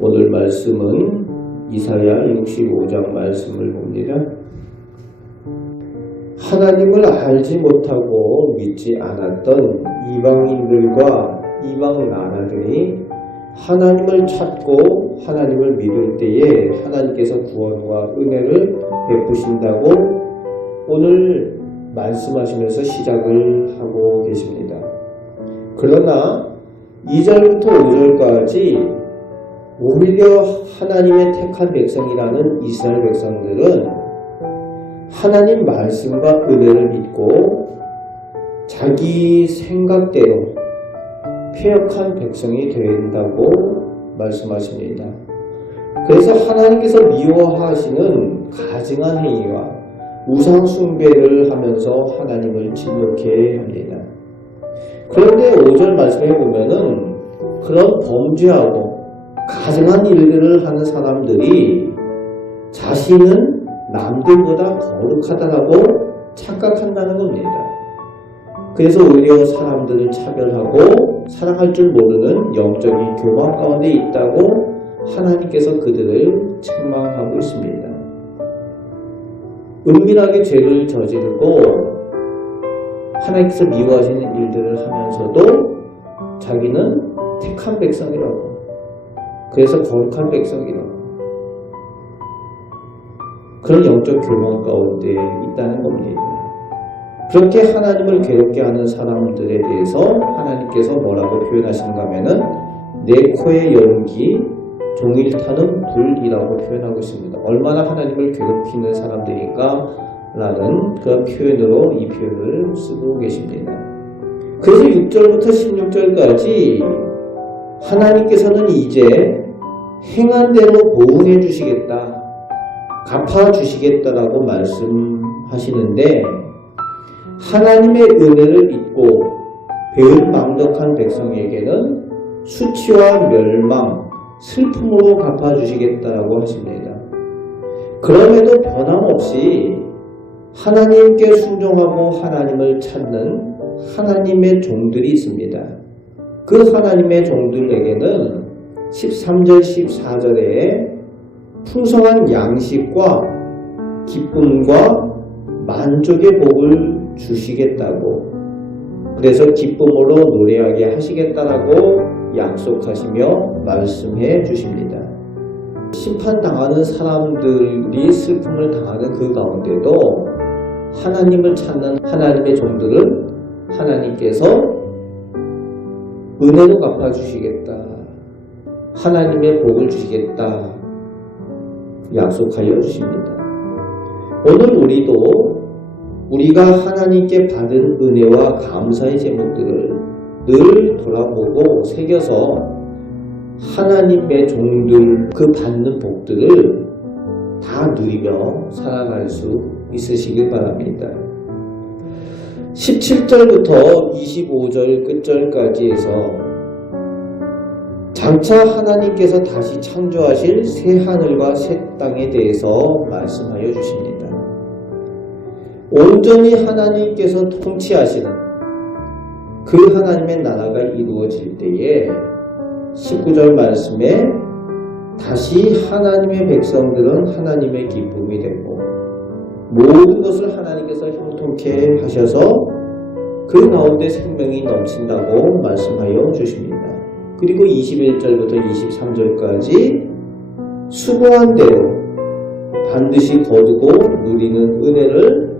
오늘 말씀은 이사야 65장 말씀을 봅니다. 하나님을 알지 못하고 믿지 않았던 이방인들과 이방 나라들이 하나님을 찾고 하나님을 믿을 때에 하나님께서 구원과 은혜를 베푸신다고 오늘 말씀하시면서 시작을 하고 계십니다. 그러나 2절부터 5절까지 오히려 하나님의 택한 백성이라는 이스라엘 백성들은 하나님 말씀과 은혜를 믿고 자기 생각대로 패역한 백성이 된다고 말씀하십니다. 그래서 하나님께서 미워하시는 가증한 행위와 우상 숭배를 하면서 하나님을 진노케 합니다. 그런데 5절 말씀에 보면은 그런 범죄하고 가증한 일들을 하는 사람들이 자신은 남들보다 거룩하다라고 착각한다는 겁니다. 그래서 오히려 사람들을 차별하고 사랑할 줄 모르는 영적인 교만 가운데 있다고 하나님께서 그들을 책망하고 있습니다. 은밀하게 죄를 저지르고 하나님께서 미워하시는 일들을 하면서도 자기는 택한 백성이라고, 그래서 거룩한 백성이라고, 그런 영적 교만 가운데 있다는 겁니다. 그렇게 하나님을 괴롭게 하는 사람들에 대해서 하나님께서 뭐라고 표현하시는가 하면은 내 코의 연기 종일 타는 불이라고 표현하고 있습니다. 얼마나 하나님을 괴롭히는 사람들인가 라는 그 표현으로 이 표현을 쓰고 계십니다. 그래서 6절부터 16절까지 하나님께서는 이제 행한 대로 보응해 주시겠다, 갚아 주시겠다라고 말씀하시는데, 하나님의 은혜를 잊고 배은망덕한 백성에게는 수치와 멸망, 슬픔으로 갚아주시겠다고 하십니다. 그럼에도 변함없이 하나님께 순종하고 하나님을 찾는 하나님의 종들이 있습니다. 그 하나님의 종들에게는 13절, 14절에 풍성한 양식과 기쁨과 만족의 복을 주시겠다고, 그래서 기쁨으로 노래하게 하시겠다라고 약속하시며 말씀해 주십니다. 심판당하는 사람들이 슬픔을 당하는 그 가운데도 하나님을 찾는 하나님의 종들은 하나님께서 은혜로 갚아주시겠다, 하나님의 복을 주시겠다 약속하여 주십니다. 오늘 우리가 하나님께 받은 은혜와 감사의 제목들을 늘 돌아보고 새겨서 하나님의 종들 그 받는 복들을 다 누리며 살아갈 수 있으시길 바랍니다. 17절부터 25절 끝절까지 해서 장차 하나님께서 다시 창조하실 새 하늘과 새 땅에 대해서 말씀하여 주십니다. 온전히 하나님께서 통치하시는 그 하나님의 나라가 이루어질 때에 19절 말씀에 다시 하나님의 백성들은 하나님의 기쁨이 되고 모든 것을 하나님께서 형통케 하셔서 그 가운데 생명이 넘친다고 말씀하여 주십니다. 그리고 21절부터 23절까지 수고한 대로 반드시 거두고 누리는 은혜를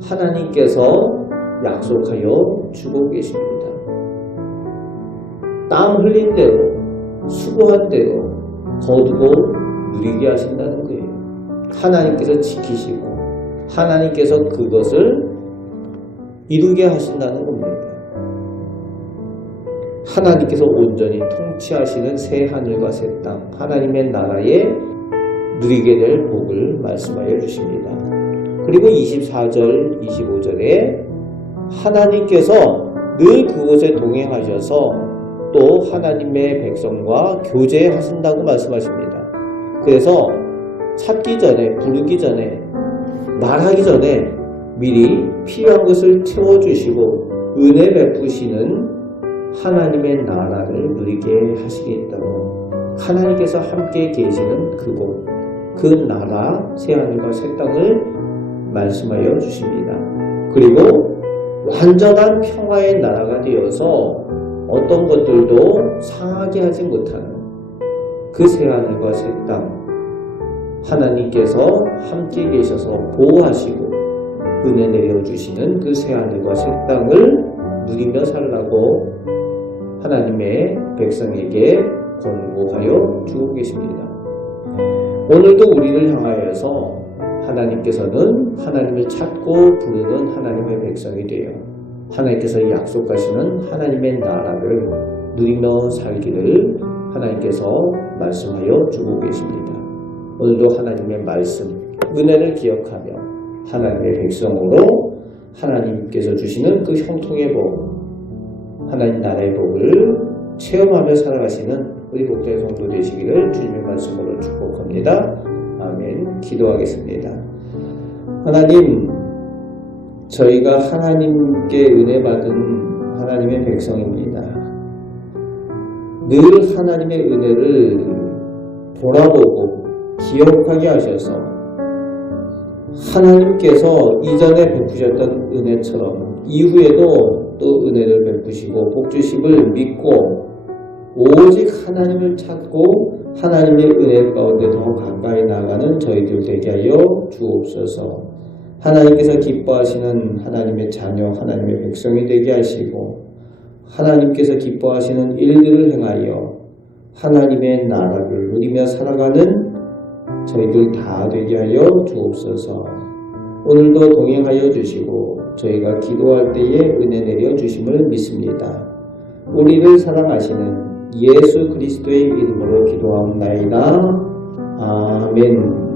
하나님께서 약속하여 주고 계십니다. 땀 흘린 대로 수고한 대로 거두고 누리게 하신다는 거예요. 하나님께서 지키시고 하나님께서 그것을 이루게 하신다는 겁니다. 하나님께서 온전히 통치하시는 새 하늘과 새 땅, 하나님의 나라에 누리게 될 복을 말씀하여 주십니다. 그리고 24절, 25절에 하나님께서 늘 그곳에 동행하셔서 또 하나님의 백성과 교제하신다고 말씀하십니다. 그래서 찾기 전에, 부르기 전에, 말하기 전에 미리 필요한 것을 채워주시고 은혜 베푸시는 하나님의 나라를 누리게 하시겠다고 하나님께서 함께 계시는 그곳, 그 나라 새하늘과 새 땅을 말씀하여 주십니다. 그리고 완전한 평화의 나라가 되어서 어떤 것들도 상하게 하지 못하는 그 새하늘과 새 땅, 하나님께서 함께 계셔서 보호하시고 은혜 내려주시는 그 새하늘과 새 땅을 누리며 살라고 하나님의 백성에게 권고하여 주고 계십니다. 오늘도 우리를 향하여서 하나님께서는 하나님을 찾고 부르는 하나님의 백성이 되어 하나님께서 약속하시는 하나님의 나라를 누리며 살기를 하나님께서 말씀하여 주고 계십니다. 오늘도 하나님의 말씀, 은혜를 기억하며 하나님의 백성으로 하나님께서 주시는 그 형통의 복, 하나님 나라의 복을 체험하며 살아가시는 우리 복된 성도 되시기를 주님의 말씀으로 축복합니다. 아멘. 기도하겠습니다. 하나님, 저희가 하나님께 은혜 받은 하나님의 백성입니다. 늘 하나님의 은혜를 돌아보고 기억하게 하셔서 하나님께서 이전에 베푸셨던 은혜처럼 이후에도 또 은혜를 베푸시고 복주심을 믿고 오직 하나님을 찾고 하나님의 은혜 가운데 더 가까이 나가는 저희들 되게 하여 주옵소서. 하나님께서 기뻐하시는 하나님의 자녀, 하나님의 백성이 되게 하시고 하나님께서 기뻐하시는 일들을 행하여 하나님의 나라를 누리며 살아가는 저희들 다 되게 하여 주옵소서. 오늘도 동행하여 주시고 저희가 기도할 때에 은혜 내려 주심을 믿습니다. 우리를 사랑하시는 예수 그리스도의 이름으로 기도하옵나이다. 아멘.